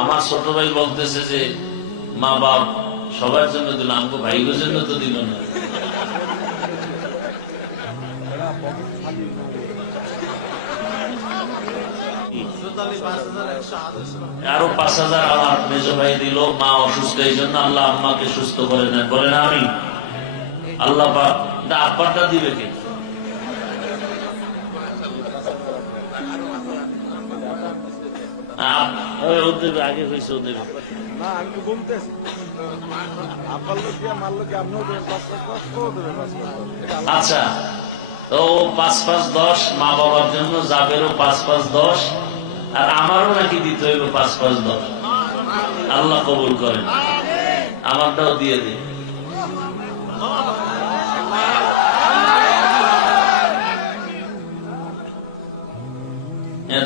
আমার ছোট ভাই বলতেছে যে মা বাপ সবার জন্য দিল, আমাকে ভাইগোর জন্য তো দিল না। আরো 5,000 আমার মেজো ভাই দিল, মা অসুস্থ, এই জন্য আল্লাহ আম্মাকে সুস্থ করে নেন, বলে না আমি আল্লাহ পাক। আব্বারটা দিবে কে? আগে হয়েছে ও দেবে। আচ্ছা, তো 5-5-10 মা বাবার জন্য, যাবেরও 5-5-10, আর আমারও নাকি দিতে হইব 5-5-10। আল্লাহ কবুল করেন, আমারটাও দিয়ে দিন।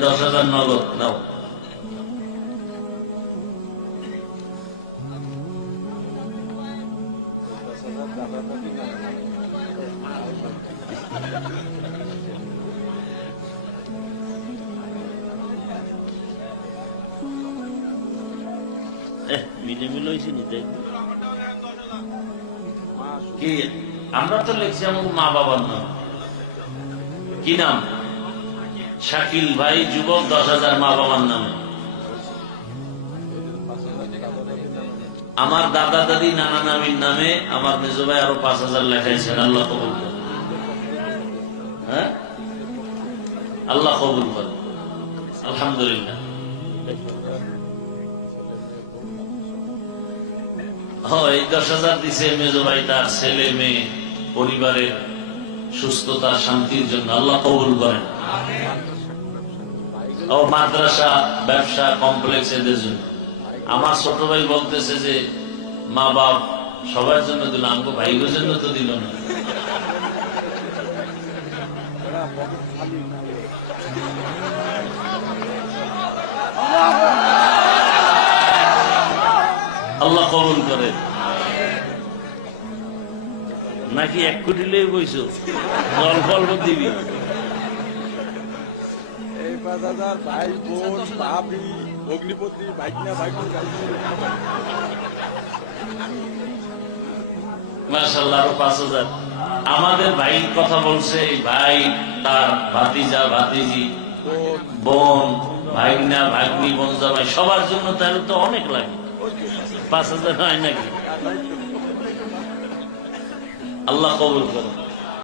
10,000 নগদ দাও। মিলে হয়েছে নি কি? আমরা তো লিখছি আমার মা বাবার নাম। কি নাম? শাকিল ভাই যুবক, 10,000 মা বাবার নামে। আমার দাদা দাদি নানা নামির নামে আমার মেজো ভাই আরো 5,000 লেখাইছেন। আল্লাহ কবুল করেন। হ্যাঁ, আল্লাহ কবুল করেন, আলহামদুলিল্লাহ। এই 10,000 দিছে মেজো ভাই তার ছেলে মেয়ে পরিবারের সুস্থতা শান্তির জন্য। আল্লাহ কবুল করেন। ও মাদ্রাসা, ব্যবসা, কমপ্লেক্স, এদের জন্য। আমার ছোট ভাই বলতেছে যে মা বাপ সবার জন্য দিল, আমাকে ভাইগোর জন্য তো দিল না। আল্লাহ কবুল করে। নাকি 1 কোটি লই বইছো, অল্প অল্প দিবি। মাশাআল্লাহ, আরো 5,000। আমাদের ভাই কথা বলছে, ভাই তার ভাতিজা ভাতিজি, বোন, ভাইনা ভাগ্নি, বোনজা ভাই, সবার জন্য তাহলে তো অনেক লাগে। 5,000 হয় নাকি? আল্লাহ কবুল করুন।